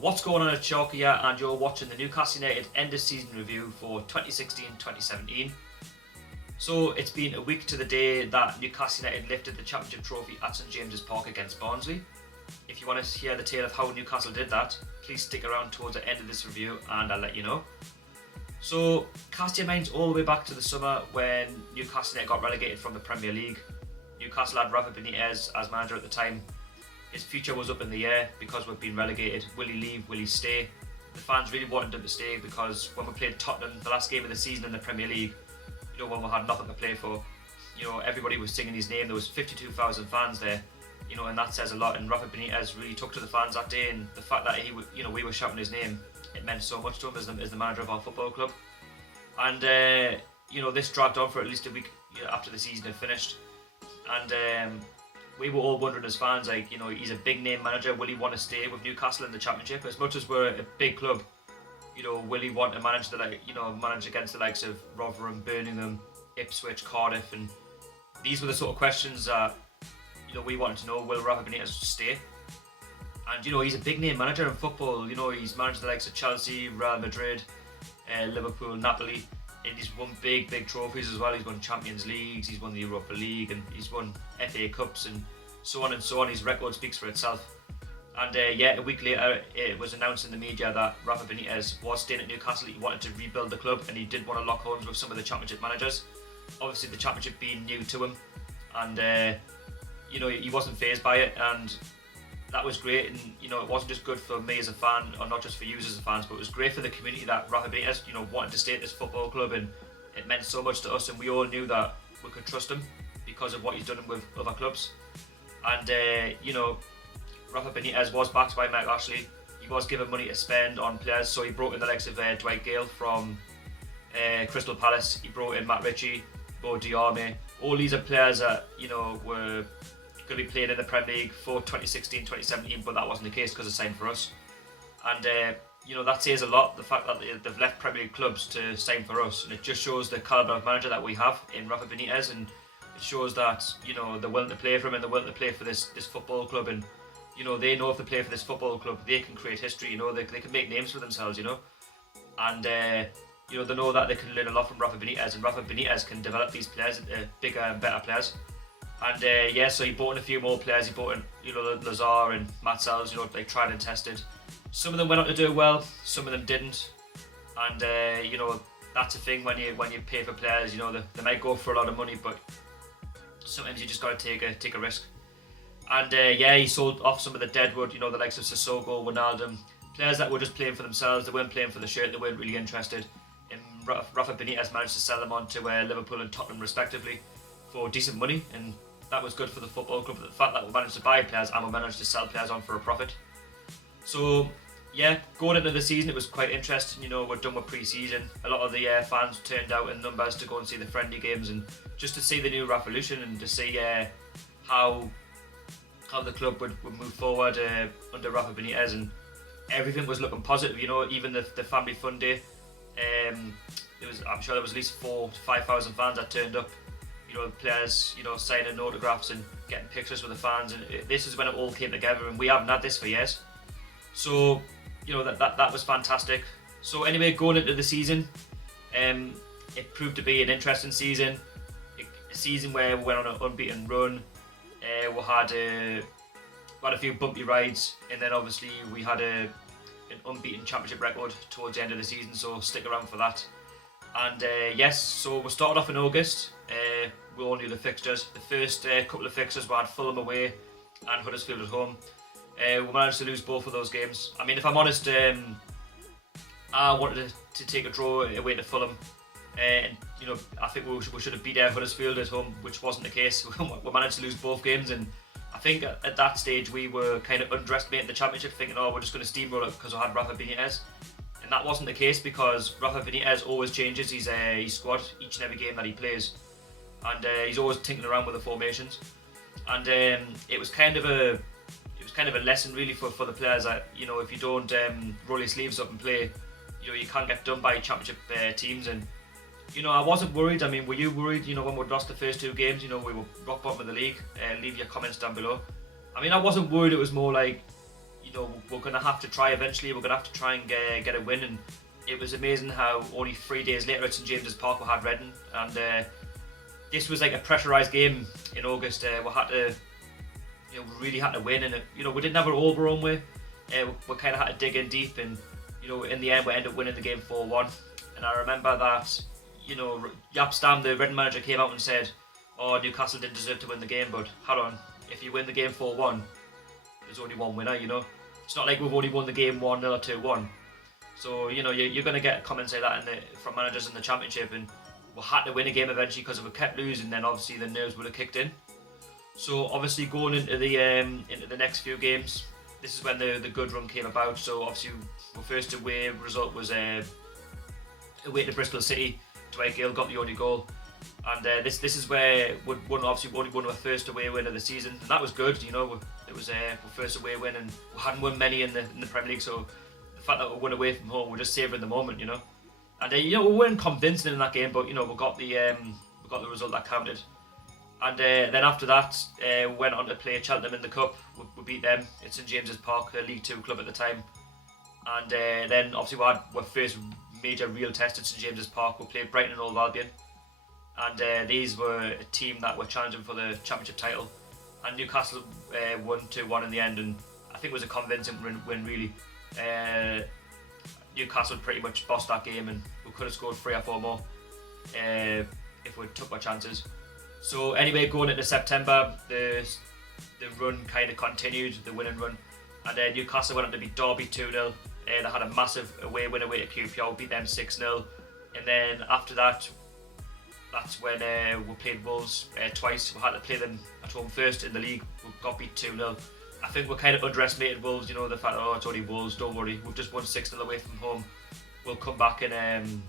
What's going on, it's Chalk here, and you're watching the Newcastle United end of season review for 2016-2017. So it's been a week to the day that Newcastle United lifted the Championship trophy at St James's Park against Barnsley. If you want to hear the tale of how Newcastle did that, please stick around towards the end of this review and I'll let you know. So cast your minds all the way back to the summer when Newcastle United got relegated from the Premier League. Newcastle had Rafa Benitez as manager at the time. His future was up in the air because we've been relegated. Will he leave? Will he stay? The fans really wanted him to stay because when we played Tottenham, the last game of the season in the Premier League, when we had nothing to play for, everybody was singing his name. There was 52,000 fans there, and that says a lot. And Rafa Benitez really took to the fans that day, and the fact that we were shouting his name, it meant so much to him as the manager of our football club. And this dragged on for at least a week after the season had finished, and we were all wondering as fans, he's a big name manager. Will he want to stay with Newcastle in the Championship? As much as we're a big club, will he want to manage manage against the likes of Rotherham, Birmingham, Ipswich, Cardiff? And these were the sort of questions that we wanted to know. Will Rafa Benitez stay? And he's a big name manager in football. He's managed the likes of Chelsea, Real Madrid, Liverpool, Napoli. And he's won big trophies as well. He's won Champions Leagues, he's won the Europa League, and he's won FA Cups and so on and so on. His record speaks for itself. And a week later it was announced in the media that Rafa Benitez was staying at Newcastle. He wanted to rebuild the club and he did want to lock horns with some of the Championship managers. Obviously the Championship being new to him, and he wasn't fazed by it, and that was great. And it wasn't just good for me as a fan, or not just for you as fans, but it was great for the community that Rafa Benitez wanted to stay at this football club, and it meant so much to us, and we all knew that we could trust him because of what he's done with other clubs. And Rafa Benitez was backed by Mike Ashley. He was given money to spend on players, so he brought in the likes of Dwight Gale from Crystal Palace. He brought in Matt Ritchie, Bo Diarme. All these are players that were going to be playing in the Premier League for 2016-2017, but that wasn't the case because they signed for us. And that says a lot, the fact that they've left Premier League clubs to sign for us, and it just shows the calibre of manager that we have in Rafa Benitez, and it shows that they're willing to play for him and they're willing to play for this football club. And they know if they play for this football club, they can create history. They can make names for themselves. And they know that they can learn a lot from Rafa Benitez, and Rafa Benitez can develop these players into bigger and better players. And so he brought in a few more players. He brought in Lazar and Matt Sells, tried and tested. Some of them went on to do well, some of them didn't. And that's a thing when you pay for players. They might go for a lot of money, but sometimes you just got to take a risk. And he sold off some of the deadwood, the likes of Sissoko, Wijnaldum, players that were just playing for themselves. They weren't playing for the shirt, they weren't really interested. And Rafa Benitez managed to sell them on to Liverpool and Tottenham respectively for decent money, and that was good for the football club. The fact that we managed to buy players and we managed to sell players on for a profit. So going into the season it was quite interesting. We're done with pre-season. A lot of the fans turned out in numbers to go and see the friendly games, and just to see the new revolution and to see how the club would move forward under Rafa Benitez, and everything was looking positive. Even the family fun day, I'm sure there was at least 4,000 to 5,000 fans that turned up. Players, signing autographs and getting pictures with the fans, and this is when it all came together, and we haven't had this for years. So, that was fantastic. So anyway, going into the season, it proved to be an interesting season. A season where we went on an unbeaten run. We had a few bumpy rides, and then obviously we had an unbeaten championship record towards the end of the season, so stick around for that. And so we started off in August. We all knew the fixtures. The first couple of fixtures we had Fulham away and Huddersfield at home. We managed to lose both of those games. I mean, if I'm honest, I wanted to take a draw away to Fulham. And I think we should have beat Huddersfield at home, which wasn't the case. We managed to lose both games, and I think at that stage we were kind of underestimating the Championship, thinking, we're just going to steamroll it because we had Rafa Benitez. And that wasn't the case, because Rafa Benitez always changes his squad each and every game that he plays, and he's always tinkering around with the formations. And it was kind of a lesson really for the players that if you don't roll your sleeves up and play, you can't get done by Championship teams. And I wasn't worried. I mean, were you worried? When we lost the first two games, we were rock bottom of the league. Leave your comments down below. I mean, I wasn't worried. It was more like we're going to have to try eventually. We're going to have to try and get a win. And it was amazing how only 3 days later at St James's Park we had Reading, and this was like a pressurised game in August. We had to, we really had to win, and we didn't have it all our own way. We kind of had to dig in deep, and in the end we ended up winning the game 4-1. And I remember that, Jaap Stam, the Reading manager, came out and said, "Oh, Newcastle didn't deserve to win the game, but hold on, if you win the game 4-1, there's only one winner. It's not like we've only won the game 1-0 or 2-1." So you're going to get comments like that from managers in the Championship, and we had to win a game eventually, because if we kept losing, then obviously the nerves would have kicked in. So obviously going into the next few games, this is when the good run came about. So obviously our first away result was away to Bristol City. Dwight Gale got the only goal, and this is where we won our first away win of the season, and that was good. It was our first away win, and we hadn't won many in the Premier League, so the fact that we won away from home, we're just savouring the moment, And we weren't convincing in that game, but we got the result that counted. And then after that, we went on to play Cheltenham in the Cup. We beat them. It's St James's Park, a League 2 club at the time. And then obviously we had our first major real test at St James's Park. We played Brighton and Old Albion, and these were a team that were challenging for the Championship title. And Newcastle won 2-1 in the end, and I think it was a convincing win really. Newcastle pretty much bossed that game, and we could have scored 3 or 4 more if we took our chances. So anyway, going into September, the run kind of continued, the winning run, and Newcastle went on to beat Derby 2-0. They had a massive away win away to QPR, beat them 6-0, and then after that, that's when we played Wolves twice. We had to play them at home first in the league. We got beat 2-0. I think we kind of underestimated Wolves, the fact that, it's only Wolves, don't worry, we've just won 6-0 away from home. We'll come back and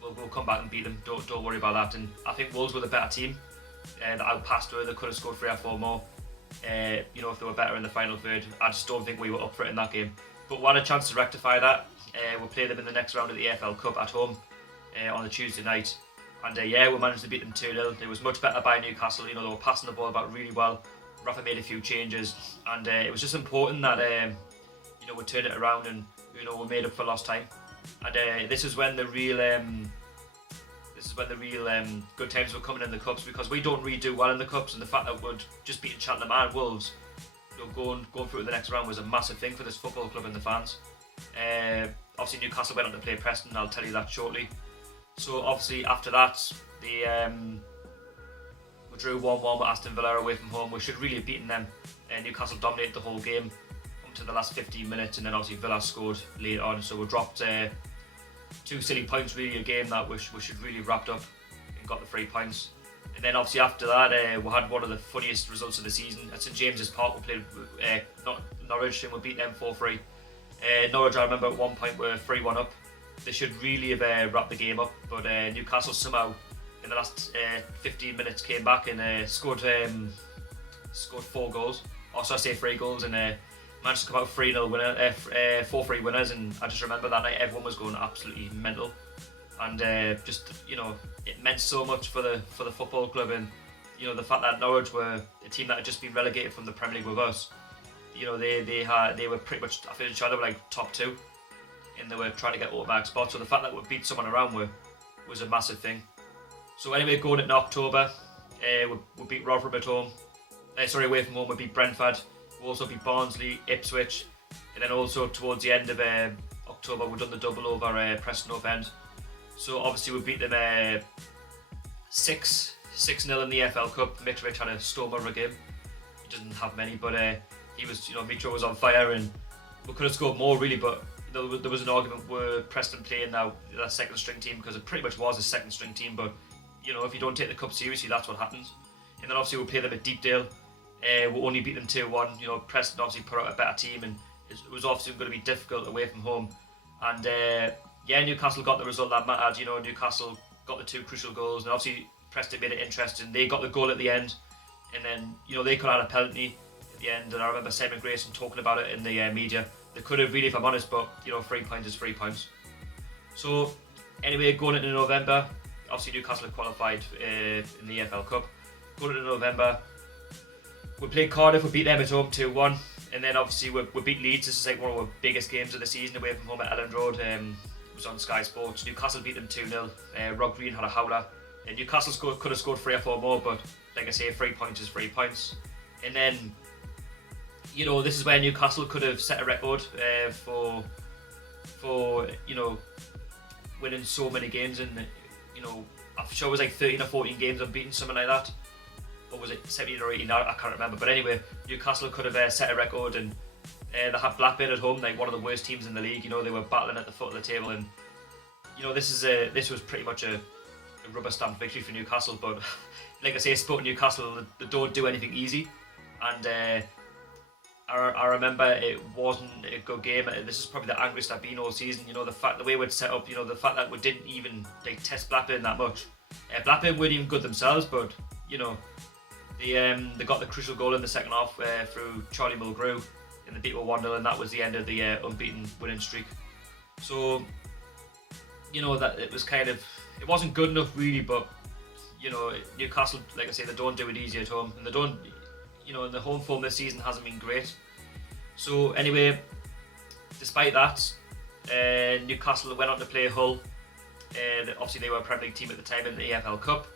we'll come back and beat them, don't worry about that. And I think Wolves were the better team. That outpassed her, they could have scored 3 or 4 more. If they were better in the final third. I just don't think we were up for it in that game. But we had a chance to rectify that. We'll play them in the next round of the AFL Cup at home on a Tuesday night. And we managed to beat them 2-0. It was much better by Newcastle, they were passing the ball about really well. Rafa made a few changes, and it was just important that we turned it around, and we made up for lost time. And this is when the real good times were coming in the cups, because we don't really do well in the cups, and the fact that we'd just beaten Cheltenham and Wolves, going through to the next round was a massive thing for this football club and the fans. Obviously Newcastle went on to play Preston, I'll tell you that shortly. So obviously after that, we drew 1-1 with Aston Villa away from home. We should really have beaten them. Newcastle dominated the whole game up to the last 15 minutes, and then obviously Villa scored late on, so we dropped 2 silly points, really, a game that we should really have wrapped up and got the 3 points. And then obviously after that, we had one of the funniest results of the season. At St James's Park, we played Norwich, and we beat them 4-3. Norwich, I remember at one point, were 3-1 up. They should really have wrapped the game up, but Newcastle somehow in the last 15 minutes came back and scored 4 goals. Also, I say 3 goals, and managed to come out 3-0 winner, 4-3 winners. And I just remember that night everyone was going absolutely mental, and it meant so much for the football club. And the fact that Norwich were a team that had just been relegated from the Premier League with us, they were pretty much, I feel they were like top 2, and they were trying to get automatic spots. So the fact that we beat someone around was a massive thing. So anyway, going into October, we beat Rotherham at home. Away from home we beat Brentford. We also beat Barnsley, Ipswich, and then also towards the end of October we've done the double over Preston North End. So obviously we beat them 6-0 in the EFL Cup. Mitrovic had a storm of a game. He doesn't have many, but he was, Mitro was on fire, and we could have scored more really, but there was an argument where Preston playing now that second string team, because it pretty much was a second string team, but if you don't take the cup seriously, that's what happens. And then obviously we'll play them at Deepdale. We'll only beat them 2-1. Preston obviously put out a better team, and it was obviously going to be difficult away from home. And Newcastle got the result that mattered. Newcastle got the 2 crucial goals, and obviously Preston made it interesting. They got the goal at the end, and then they could have had a penalty at the end. And I remember Simon Grayson talking about it in the media. They could have really, if I'm honest, but 3 points is 3 points. So anyway, going into November, obviously Newcastle have qualified in the EFL Cup. Going into November, We played Cardiff, we beat them at home 2-1, and then obviously we beat Leeds. This is like one of our biggest games of the season away from home at Elland Road. It was on Sky Sports. Newcastle beat them 2-0. Rob Green had a howler. Newcastle could have scored 3 or 4 more, but like I say, 3 points is 3 points. And then, this is where Newcastle could have set a record for winning so many games, and I'm sure it was like 13 or 14 games unbeaten, something like that. Or was it 17 or 18? I can't remember. But anyway, Newcastle could have set a record, and they had Blackburn at home, like one of the worst teams in the league. They were battling at the foot of the table, and this was pretty much a rubber stamp victory for Newcastle. But like I say, supporting Newcastle, they don't do anything easy, and I remember it wasn't a good game. This is probably the angriest I've been all season. The way we'd set up, the fact that we didn't even test Blackburn that much. Blackburn weren't even good themselves, but they got the crucial goal in the second half through Charlie Mulgrew, and they beat 1-0, and that was the end of the unbeaten winning streak. So that it wasn't good enough really, but Newcastle, like I say, they don't do it easy at home, and they don't. And the home form this season hasn't been great. So anyway, despite that, Newcastle went on to play Hull. Obviously, they were a Premier League team at the time in the EFL Cup.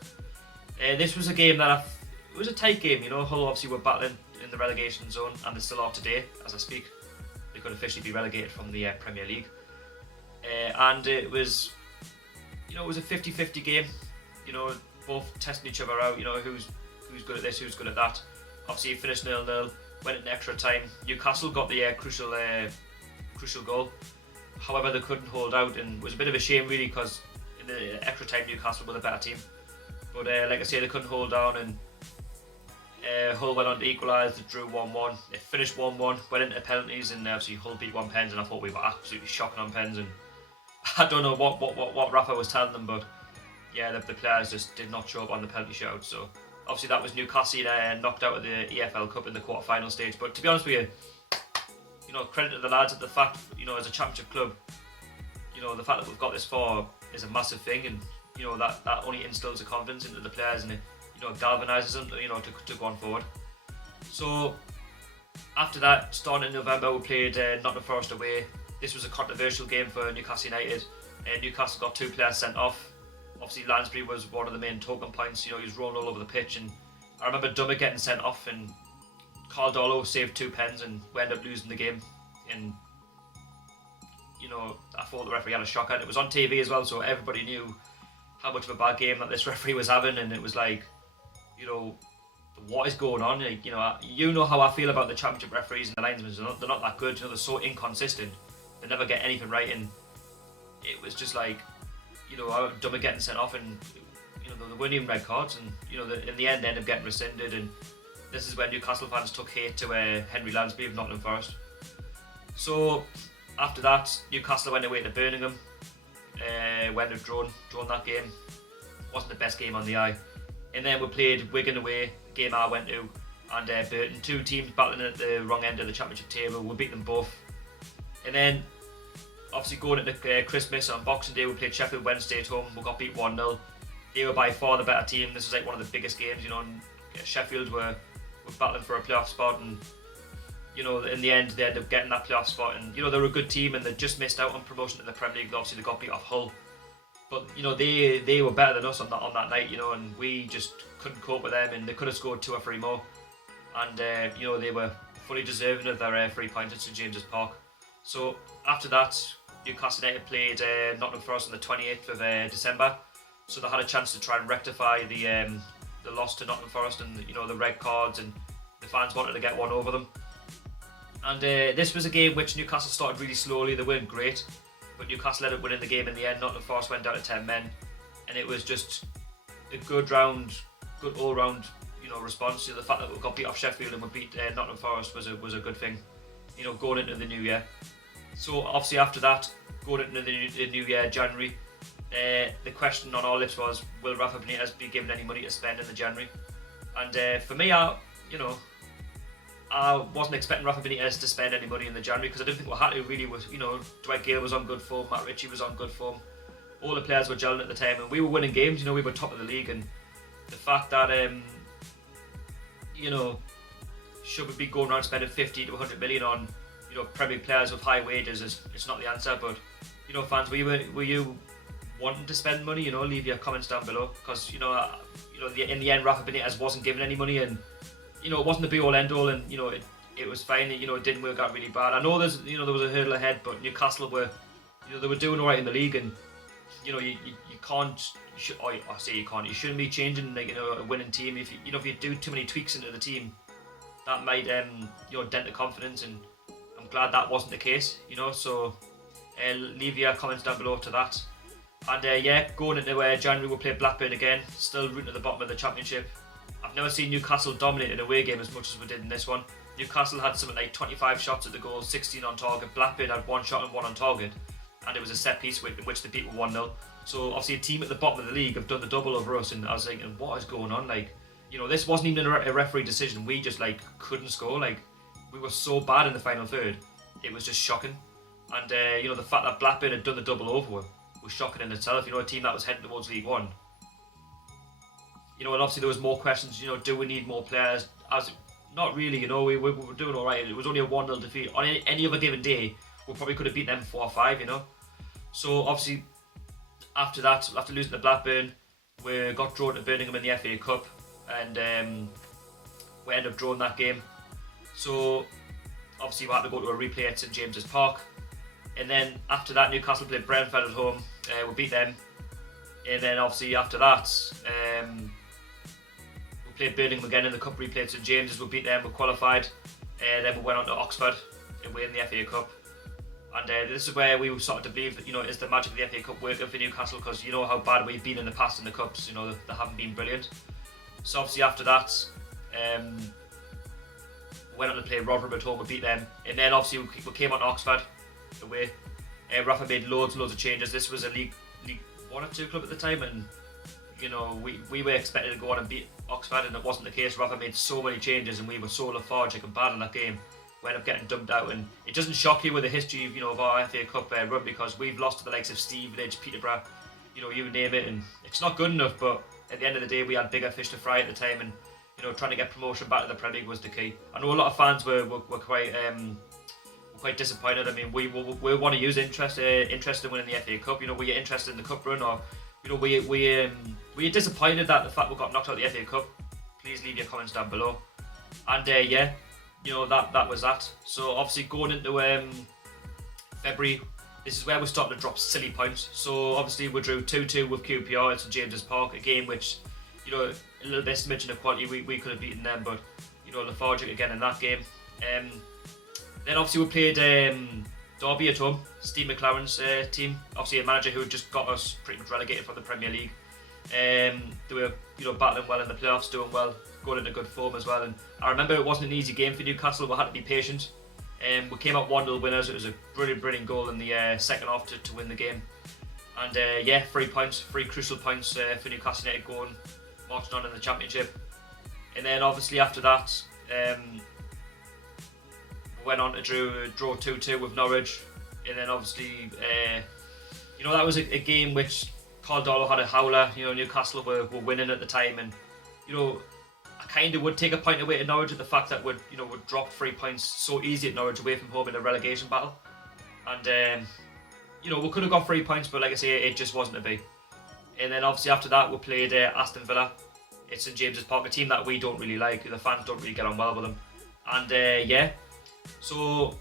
This was a game that it was a tight game. Hull obviously were battling in the relegation zone, and they still are today as I speak. They could officially be relegated from the Premier League, and it was, it was a 50-50 game. Both testing each other out. Who's good at this, who's good at that. Obviously, it finished 0-0, went in extra time. Newcastle got the crucial goal. However, they couldn't hold out, and it was a bit of a shame really, because in the extra time Newcastle were the better team. But like I say, they couldn't hold down, and Hull went on to equalise. They drew 1-1. It finished 1-1, went into penalties, and obviously Hull beat 1 pens, and I thought we were absolutely shocking on pens. And I don't know what Rafa was telling them, but yeah, the players just did not show up on the penalty shootout. So obviously that was Newcastle knocked out of the EFL Cup in the quarter-final stage. But to be honest with you, credit to the lads at the fact, as a championship club, the fact that we've got this far is a massive thing, and that only instills the confidence into the players, and it galvanises them to go on forward. So after that, starting in November, we played Nottingham Forest away. This was a controversial game for Newcastle United. Newcastle got 2 players sent off. Obviously, Lansbury was one of the main talking points. He was rolling all over the pitch, and I remember Dummer getting sent off, and Carl Darlow saved 2 pens, and we ended up losing the game. And I thought the referee had a shocker, and it was on TV as well, so everybody knew how much of a bad game that this referee was having. And it was like, what is going on? How I feel about the championship referees and the linesmen. They're not that good. They're so inconsistent. They never get anything right, and it was just like, Dummer getting sent off, and there weren't even red cards, and in the end they ended up getting rescinded. And this is when Newcastle fans took hate to Henry Lansbury of Nottingham Forest. So after that, Newcastle went away to Birmingham. Went and drawn that game. Wasn't the best game on the eye. And then we played Wigan away, a game I went to, and Burton. 2 teams battling at the wrong end of the championship table. We beat them both. And then obviously going into Christmas, on Boxing Day we played Sheffield Wednesday at home. We got beat 1-0. They were by far the better team. This was like one of the biggest games. And Sheffield were battling for a playoff spot, and in the end they ended up getting that playoff spot. And they were a good team, and they just missed out on promotion to the Premier League. Obviously they got beat off Hull, but they were better than us on that night. And we just couldn't cope with them, and they could have scored 2 or 3 more. And they were fully deserving of their 3 points at St James's Park. So after that, Newcastle United played Nottingham Forest on the 28th of December. So they had a chance to try and rectify the loss to Nottingham Forest, and the red cards, and the fans wanted to get one over them. And this was a game which Newcastle started really slowly. They weren't great, but Newcastle ended up winning the game in the end. Nottingham Forest went down to 10 men, and it was just a good all-round response. The fact that we got beat off Sheffield and we beat Nottingham Forest was a good thing, going into the new year. So obviously after that, going into the new year, January, the question on our lips was, will Rafa Benitez be given any money to spend in the January? And for me, I wasn't expecting Rafa Benitez to spend any money in the January, because I didn't think we had to really. Dwight Gale was on good form, Matt Ritchie was on good form, all the players were gelling at the time, and we were winning games. We were top of the league, and the fact that should we be going around spending 50 to 100 million on, Premier League players with high wages? It's not the answer, but fans, were you wanting to spend money? Leave your comments down below, because in the end, Rafa Benitez wasn't given any money, and it wasn't the be all end all, and it was fine. It didn't work out really bad. I know there was a hurdle ahead, but Newcastle were they were doing alright in the league, and you can't. You shouldn't be changing a winning team. If you do too many tweaks into the team, that might dent the confidence, and I'm glad that wasn't the case. So leave your comments down below to that. And going into January, we'll play Blackburn again. Still rooting at the bottom of the Championship. I've never seen Newcastle dominate an away game as much as we did in this one. Newcastle had something like 25 shots at the goal, 16 on target. Blackburn had 1 shot and 1 on target, and it was a set piece in which they beat 1-0. So obviously a team at the bottom of the league have done the double over us, and I was thinking, what is going on? This wasn't even a referee decision. We just couldn't score. We were so bad in the final third. It was just shocking. And the fact that Blackburn had done the double over was shocking in itself. A team that was heading towards League One. And obviously there was more questions. Do we need more players? Not really. We were doing all right. It was only a 1-0 defeat. On any other given day, we probably could have beaten them 4 or 5. So obviously after that, after losing to Blackburn, we got drawn to Birmingham in the FA Cup, and we ended up drawing that game. So obviously we had to go to a replay at St James's Park. And then after that, Newcastle played Brentford at home. We beat them. And then obviously after that, we played Birmingham again in the cup replay at St James's. We beat them. We qualified. Then we went on to Oxford and we in the FA Cup. And this is where we started to believe that is the magic of the FA Cup working for Newcastle, because how bad we've been in the past in the cups. They haven't been brilliant. So obviously after that, we went on to play Rotherham at home. We beat them. And then obviously we came on to Oxford away. Rafa made loads of changes. This was a League 1 or 2 club at the time, and we were expected to go on and beat Oxford, and it wasn't the case. Rafa made so many changes, and we were so lethargic and bad in that game. We ended up getting dumped out, and it doesn't shock you with the history of our FA Cup run, because we've lost to the likes of Stevenage, Peterborough, you name it, and it's not good enough. But at the end of the day, we had bigger fish to fry at the time, and trying to get promotion back to the Premier League was the key. I know a lot of fans were quite disappointed. I mean, we want to use interest in winning the FA Cup. Were you interested in the cup run, or were you disappointed that the fact we got knocked out of the FA Cup? Please leave your comments down below. And that was that. So obviously going into February, this is where we're starting to drop silly points. So obviously we drew 2-2 with QPR at St James's Park, a game which a little bit smidgen of quality. We could have beaten them, but lethargic again in that game. Then obviously we played Derby at home, Steve McLaren's team. Obviously a manager who had just got us pretty much relegated from the Premier League. They were battling well in the playoffs, doing well, going into good form as well. And I remember it wasn't an easy game for Newcastle. We had to be patient. We came out 1-0 winners. It was a brilliant goal in the second half to win the game. And 3 points, 3 crucial points for Newcastle United going marching on in the Championship. And then obviously after that, went on to draw 2-2 with Norwich, and then obviously that was a game which Carl Darlow had a howler. Newcastle were winning at the time, and I kind of would take a point away to Norwich at the fact that we'd dropped 3 points so easy at Norwich away from home in a relegation battle, and we could have got 3 points, but like I say, it just wasn't to be. And then obviously after that we played Aston Villa. It's St James's Park, a team that we don't really like. The fans don't really get on well with them, and so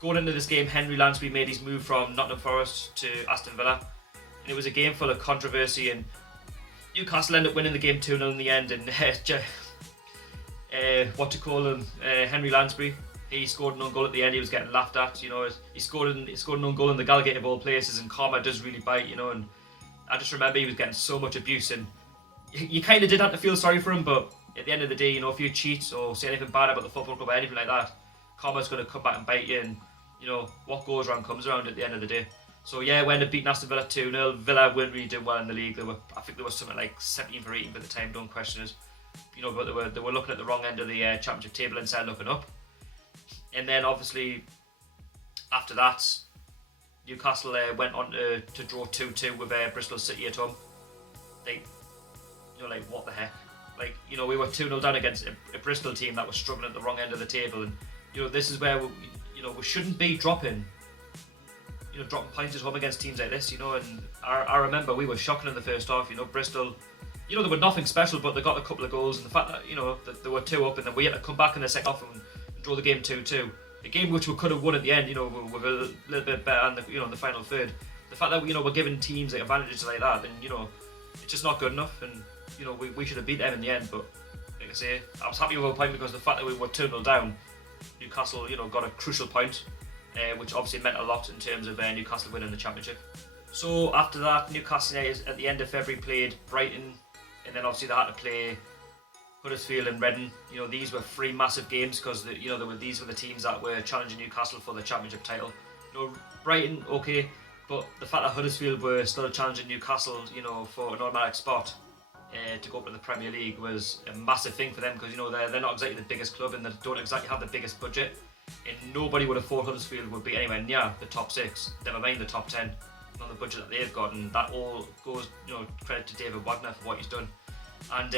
going into this game, Henry Lansbury made his move from Nottingham Forest to Aston Villa, and it was a game full of controversy, and Newcastle ended up winning the game 2-0 in the end. And Henry Lansbury, he scored an own goal at the end. He was getting laughed at. He scored an own goal in the Gallagher of all places, and karma does really bite. And I just remember he was getting so much abuse, and you kind of did have to feel sorry for him, but at the end of the day, if you cheat or say anything bad about the football club or anything like that, karma's going to come back and bite you, and what goes around comes around at the end of the day. So we ended up beating Aston Villa 2-0. Villa weren't really doing well in the league. I think they were something like 17 for 18 at the time, don't question it. But they were looking at the wrong end of the Championship table instead of looking up. And then obviously after that, Newcastle went on to draw 2-2 with Bristol City at home. What the heck? Like, we were 2-0 down against a Bristol team that was struggling at the wrong end of the table, and this is where we shouldn't be dropping points at home against teams like this. And I remember we were shocking in the first half. Bristol, they were nothing special, but they got a couple of goals, and the fact that that they were 2 up, and then we had to come back in the second half and draw the game 2-2. A game which we could have won at the end, with a little bit better in the final third. The fact that we're giving teams like advantages like that, then it's just not good enough, and we should have beat them in the end. But like I say, I was happy with our point because the fact that we were 2-0 down, Newcastle got a crucial point, which obviously meant a lot in terms of Newcastle winning the championship. So after that, Newcastle United at the end of February played Brighton, and then obviously they had to play Huddersfield and Reading. These were 3 massive games because these were the teams that were challenging Newcastle for the championship title. Brighton, okay, but the fact that Huddersfield were still challenging Newcastle, for an automatic spot to go up to the Premier League was a massive thing for them because they're not exactly the biggest club and they don't exactly have the biggest budget. And nobody would have thought Huddersfield would be anywhere near the top 6, never mind the top 10, on the budget that they've got, and that all goes, credit to David Wagner for what he's done. And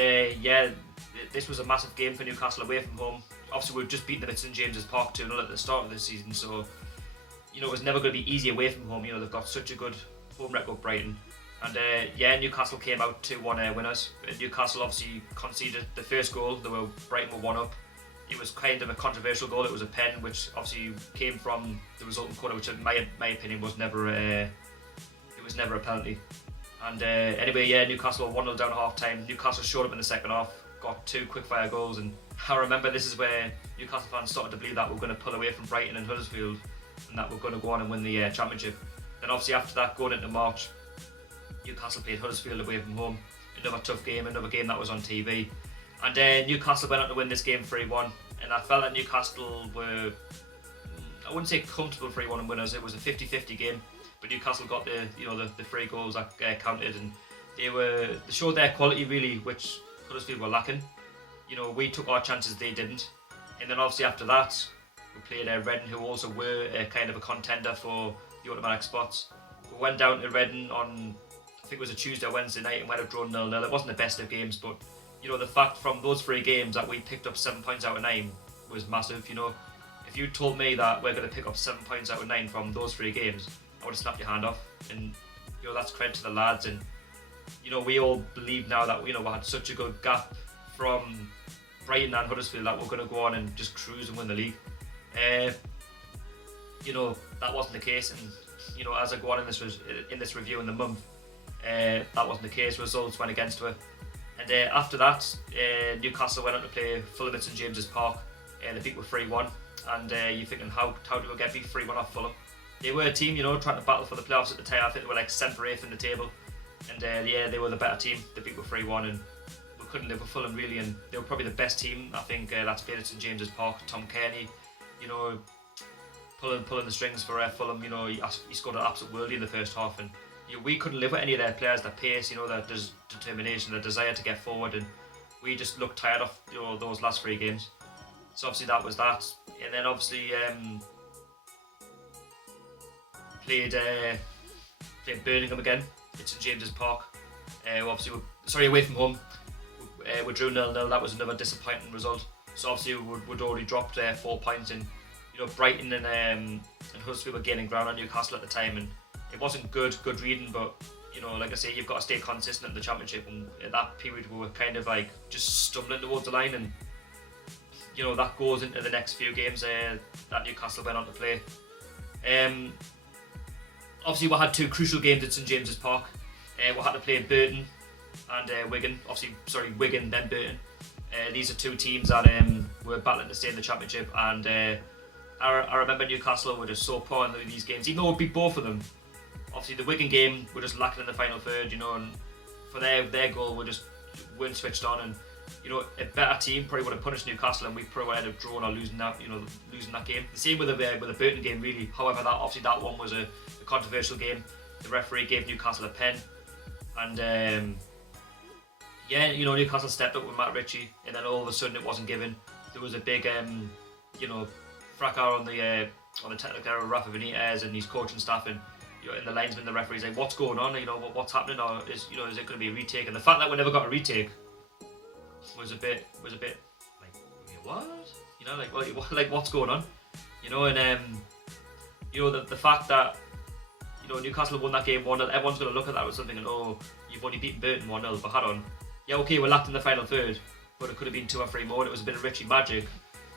this was a massive game for Newcastle away from home. Obviously, we've just beaten them at St James's Park 2-0 at the start of the season, so it was never going to be easy away from home. They've got such a good home record, Brighton. And Newcastle came out 2-1 winners. Newcastle obviously conceded the first goal. Brighton were 1 up. It was kind of a controversial goal. It was a pen, which obviously came from the resulting corner, which in my opinion was never a penalty. And Newcastle were 1-0 down at half time. Newcastle showed up in the second half, got 2 quick-fire goals, and I remember this is where Newcastle fans started to believe that we're going to pull away from Brighton and Huddersfield and that we're going to go on and win the championship. Then obviously after that, going into March, Newcastle played Huddersfield away from home. Another tough game, another game that was on TV. And Newcastle went on to win this game 3-1, and I felt that Newcastle were, I wouldn't say comfortable 3-1 winners. It was a 50-50 game, but Newcastle got the 3 goals that counted, and they showed their quality really, which Huddersfield were lacking. We took our chances, they didn't. And then obviously after that, we played Reading, who also were kind of a contender for the automatic spots. We went down to Reading on, I think it was a Tuesday or Wednesday night, and went have drawn 0-0. It wasn't the best of games, but the fact from those 3 games that we picked up 7 points out of 9 was massive. If you told me that we're going to pick up 7 points out of 9 from those 3 games, I would have snapped your hand off. And that's credit to the lads. And we all believe now that we had such a good gap from Brighton and Huddersfield that we're going to go on and just cruise and win the league. That wasn't the case, and as I go on in this review in the month, that wasn't the case. Results went against her. And after that, Newcastle went on to play Fulham at St James's Park. They beat with 3-1, and you're thinking, how do we get beat 3-1 off Fulham? They were a team, trying to battle for the playoffs at the time. I think they were like 7th or 8th in the table, and they were the better team. They beat with 3-1, and we couldn't live with Fulham really, and they were probably the best team. I think that's played at St James's Park. Tom Kearney, pulling the strings for Fulham. He scored an absolute worldie in the first half, and we couldn't live with any of their players, their pace, their determination, their desire to get forward, and we just looked tired of those last 3 games. So obviously that was that, and then obviously played Birmingham again at St James's Park. Away from home. We drew 0-0. That was another disappointing result. So obviously we'd already dropped 4 points, and Brighton and Huddersfield were gaining ground on Newcastle at the time, and it wasn't good reading, but like I say, you've got to stay consistent in the championship, and at that period we were kind of like just stumbling towards the line, and that goes into the next few games that Newcastle went on to play. Obviously we had 2 crucial games at St James's Park. We had to play Burton and Wigan. Wigan then Burton. These are 2 teams that were battling to stay in the championship, and I remember Newcastle were just so poor in these games, even though we beat both of them. Obviously the Wigan game, we're just lacking in the final third, and for their goal we just weren't switched on, and a better team probably would have punished Newcastle, and we probably would end up drawing or losing that game. The same with the Burton game really. However, that one was a controversial game. The referee gave Newcastle a pen, and Newcastle stepped up with Matt Ritchie, and then all of a sudden it wasn't given. There was a big fracas on the technical error of Rafa Benitez and his coaching staff, and the linesman, the referee's like, what's going on? What's happening? Or is it going to be a retake? And the fact that we never got a retake, was a bit like, what? You know, like like what's going on? You know, and you know the fact that, you know, Newcastle won that game 1-0, everyone's going to look at that with something and, oh, you've only beaten Burton 1-0, but hold on. Yeah, okay, we're lapped in the final third, but it could have been 2 or 3 more. It was a bit of Richie magic,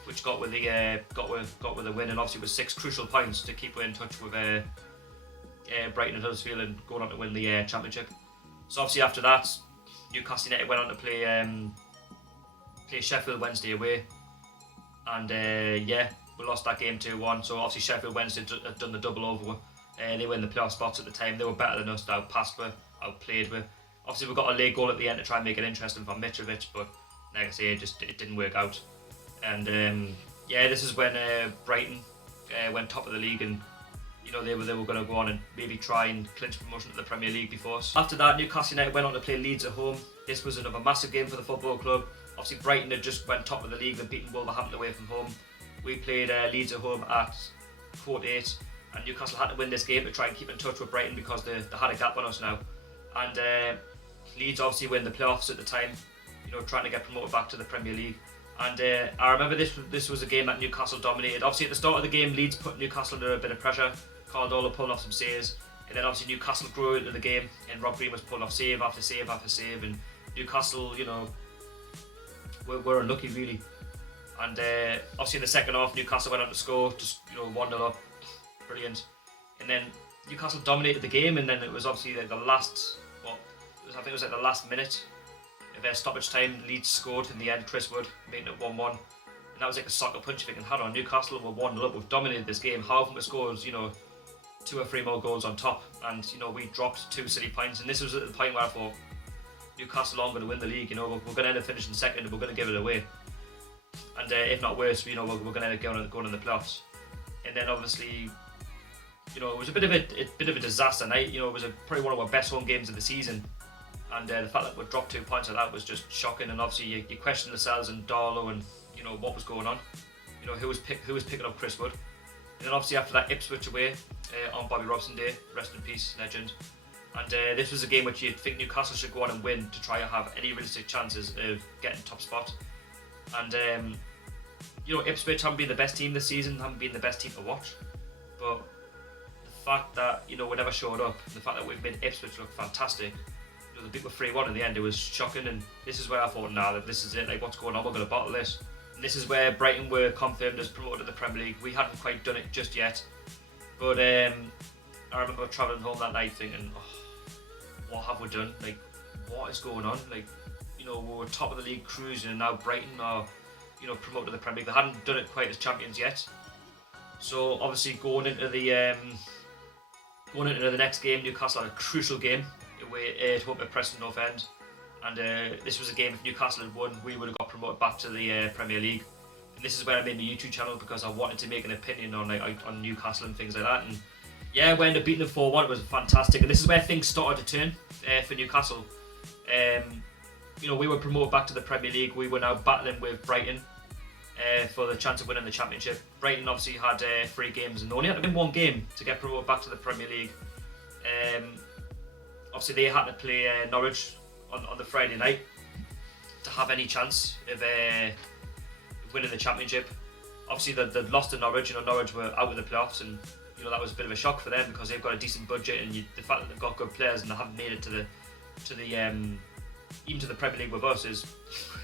which got with the win, and obviously with 6 crucial points to keep in touch with Brighton and Huddersfield and going on to win the championship. So obviously after that, Newcastle United went on to play Sheffield Wednesday away, and we lost that game 2-1. So obviously Sheffield Wednesday had done the double over. They were in the playoff spots at the time. They were better than us, outpassed with, outplayed with. Obviously we got a late goal at the end to try and make it interesting for Mitrovic, but like I say, it didn't work out. And this is when Brighton went top of the league, and you know they were going to go on and maybe try and clinch promotion to the Premier League before us. After that, Newcastle United went on to play Leeds at home. This was another massive game for the football club. Obviously Brighton had just went top of the league and beaten Wolverhampton away from home. We played Leeds at home at Court 8, and Newcastle had to win this game to try and keep in touch with Brighton because they had a gap on us now. And Leeds obviously were in the playoffs at the time, you know, trying to get promoted back to the Premier League. And I remember this was a game that Newcastle dominated. Obviously at the start of the game, Leeds put Newcastle under a bit of pressure. Caldwell pulling off some saves, and then obviously Newcastle grew into the game, and Rob Green was pulling off save after save after save, and Newcastle, you know, were unlucky really. And obviously in the second half, Newcastle went on to score, just, you know, 1-0 up, brilliant. And then Newcastle dominated the game, and then it was obviously like the last, I think it was like the last minute of their stoppage time. Leeds scored in the end. Chris Wood making it 1-1, and that was like a soccer punch. Thinking, hold on, Newcastle were 1-0 up. We've dominated this game. How often we scored, you know, 2 or 3 more goals on top, and you know we dropped 2 silly points. And this was at the point where I thought Newcastle aren't going to win the league. You know, we're going to end up finishing second, and we're going to give it away. And if not worse, you know, we're going to end up going in the playoffs. And then obviously, you know, it was a bit of a disaster night. You know, it was probably one of our best home games of the season. And the fact that we dropped 2 points like that was just shocking. And obviously you question Lascelles and Darlow and, you know, what was going on. You know, who was picking up Chris Wood. And then obviously after that, Ipswich away on Bobby Robson Day, rest in peace, legend. And this was a game which you'd think Newcastle should go on and win to try and have any realistic chances of getting top spot. And you know, Ipswich haven't been the best team this season, haven't been the best team to watch. But the fact that, you know, we never showed up, the fact that we've made Ipswich look fantastic. The beat were 3-1 in the end, it was shocking, and this is where I thought, nah, that this is it, like what's going on, we're going to bottle this. And this is where Brighton were confirmed as promoted to the Premier League. We hadn't quite done it just yet, but I remember travelling home that night thinking, oh, what have we done, like what is going on, like, you know, we were top of the league cruising, and now Brighton are, you know, promoted to the Premier League. They hadn't done it quite as champions yet. So obviously going into the next game, Newcastle had a crucial game to home at Preston North End, and this was a game if Newcastle had won, we would have got promoted back to the Premier League. And this is where I made my YouTube channel, because I wanted to make an opinion on on Newcastle and things like that. And yeah, we ended up beating them 4-1. It was fantastic, and this is where things started to turn for Newcastle. You know, we were promoted back to the Premier League. We were now battling with Brighton for the chance of winning the championship. Brighton obviously had 3 games and only had to win 1 game to get promoted back to the Premier League. Obviously they had to play Norwich on the Friday night to have any chance of winning the championship. Obviously they lost to Norwich. You know, Norwich were out of the playoffs, and you know that was a bit of a shock for them because they've got a decent budget, and the fact that they've got good players and they haven't made it to the even to the Premier League with us is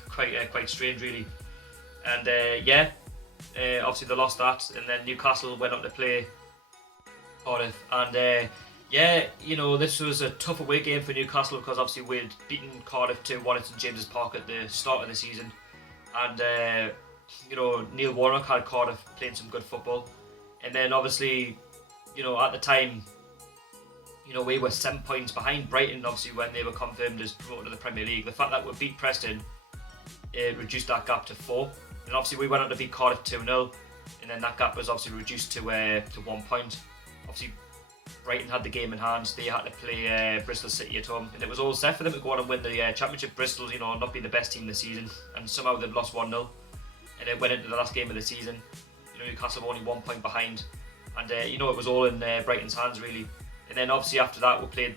quite strange really. And obviously they lost that, and then Newcastle went up to play Cardiff, and you know, this was a tough away game for Newcastle because obviously we'd beaten Cardiff 2-1 at St James's Park at the start of the season, and you know, Neil Warnock had Cardiff playing some good football. And then obviously, you know, at the time, you know, we were 7 points behind Brighton obviously when they were confirmed as promoted to the Premier League. The fact that we beat Preston, it reduced that gap to 4, and obviously we went on to beat Cardiff 2-0, and then that gap was obviously reduced to 1 point. Obviously Brighton had the game in hand. They had to play Bristol City at home, and it was all set for them to go on and win the championship. Bristol, you know, not being the best team this season, and somehow they've lost 1-0, and it went into the last game of the season. You know, Newcastle were only 1 point behind, and you know, it was all in Brighton's hands really. And then obviously after that we played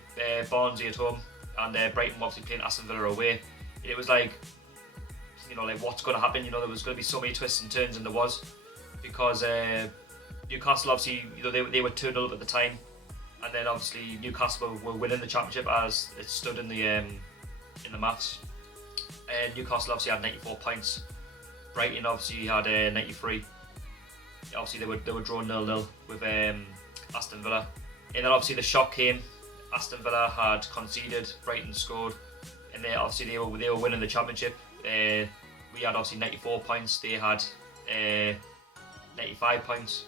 Barnsley at home, and Brighton were obviously playing Aston Villa away. And it was like, like what's going to happen. There was going to be so many twists and turns, and there was, because Newcastle obviously, they were 2-0 up at the time, and then obviously Newcastle were winning the championship as it stood in the maths. And Newcastle obviously had 94 points. Brighton obviously had 93. Obviously they were drawn 0-0 with Aston Villa, and then obviously the shock came. Aston Villa had conceded, Brighton scored, and they were winning the championship. We had obviously 94 points. They had 95 points.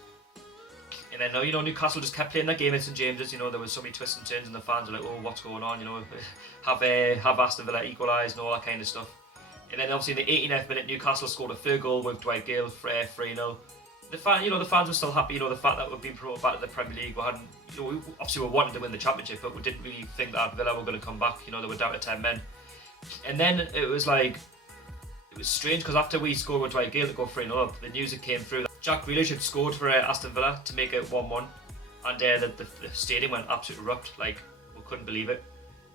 And then Newcastle just kept playing that game at St James's. There was so many twists and turns, and the fans were like, "Oh, what's going on?" Have Aston Villa equalised and all that kind of stuff. And then obviously in the 89th minute, Newcastle scored a third goal with Dwight Gale, 3-0. The fans were still happy. The fact that we've been promoted back to the Premier League. We hadn't, we obviously wanted to win the championship, but we didn't really think that Villa were going to come back. They were down to 10 men. And then it was strange, because after we scored with Dwight Gale to go 3-0 up, the news that came through that Jack Grealish had scored for Aston Villa to make it 1-1, and the stadium went absolutely erupt. Like, we couldn't believe it.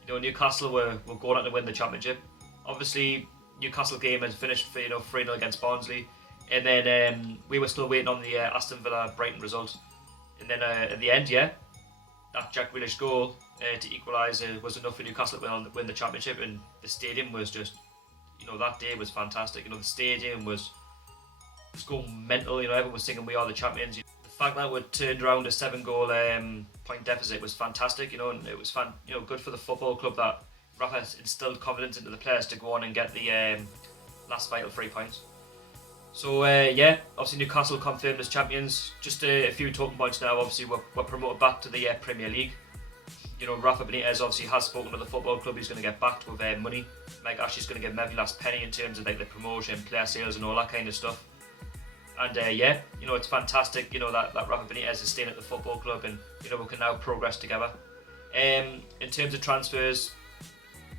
Newcastle were going on to win the championship. Obviously, Newcastle game had finished 3-0 against Barnsley, and then we were still waiting on the Aston Villa Brighton result. And then at the end, that Jack Grealish goal to equalise was enough for Newcastle to win the championship, and the stadium was just, that day was fantastic. The stadium was going mental. Everyone was singing "We Are the Champions." The fact that we turned around a 7-goal point deficit was fantastic. And it was good for the football club that Rafa instilled confidence into the players to go on and get the last vital 3 points. So obviously Newcastle confirmed as champions. Just a few talking points now. Obviously we're promoted back to the Premier League. Rafa Benitez obviously has spoken to the football club. He's going to get backed with money. Mike Ashley's going to give him every last penny in terms of the promotion, player sales, and all that kind of stuff. And it's fantastic. That Rafa Benitez is staying at the football club, and we can now progress together. In terms of transfers,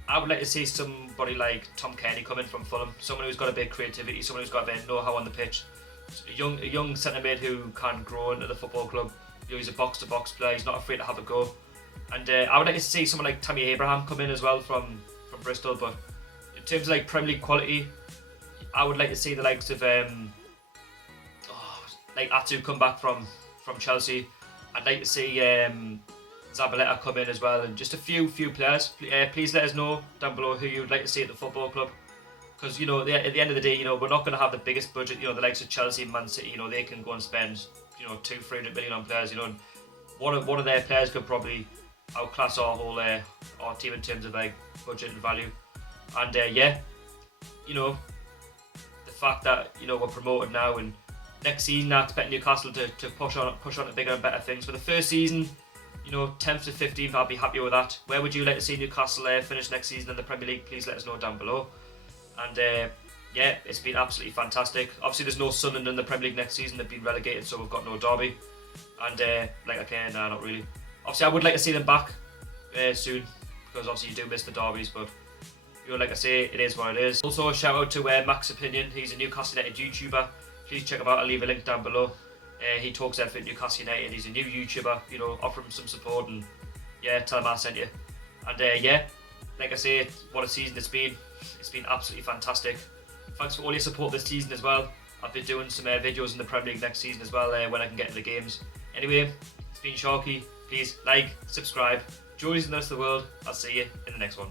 I would like to see somebody like Tom Kenny come in from Fulham. Someone who's got a bit of creativity, someone who's got a bit of know-how on the pitch. A young centre mid who can grow into the football club. He's a box-to-box player. He's not afraid to have a go. And I would like to see someone like Tammy Abraham come in as well from Bristol. But in terms of Premier League quality, I would like to see the likes of Atu come back from Chelsea. I'd like to see Zabaleta come in as well, and just a few players. Please let us know down below who you'd like to see at the football club, because at the end of the day, we're not going to have the biggest budget. The likes of Chelsea and Man City, they can go and spend 200-300 million on players. And one of their players could probably outclass our whole our team in terms of budget and value. And the fact that we're promoted now, and next season I expect Newcastle to push on to bigger and better things. For the first season, 10th to 15th, I'll be happy with that. Where would you like to see Newcastle finish next season in the Premier League? Please let us know down below. And it's been absolutely fantastic. Obviously there's no Sunderland in the Premier League next season. They've been relegated, so we've got no derby. And not really. Obviously I would like to see them back soon, because obviously you do miss the derbies, but like I say, it is what it is. Also a shout out to Max Opinion. He's a Newcastle United YouTuber. Please check him out. I'll leave a link down below. He talks everything Newcastle United. He's a new YouTuber. Offer him some support, and tell him I sent you. And like I say, what a season it's been. It's been absolutely fantastic. Thanks for all your support this season as well. I'll be doing some videos in the Premier League next season as well, when I can get into the games. Anyway, it's been Sharky. Please like, subscribe, join us in the rest of the world. I'll see you in the next one.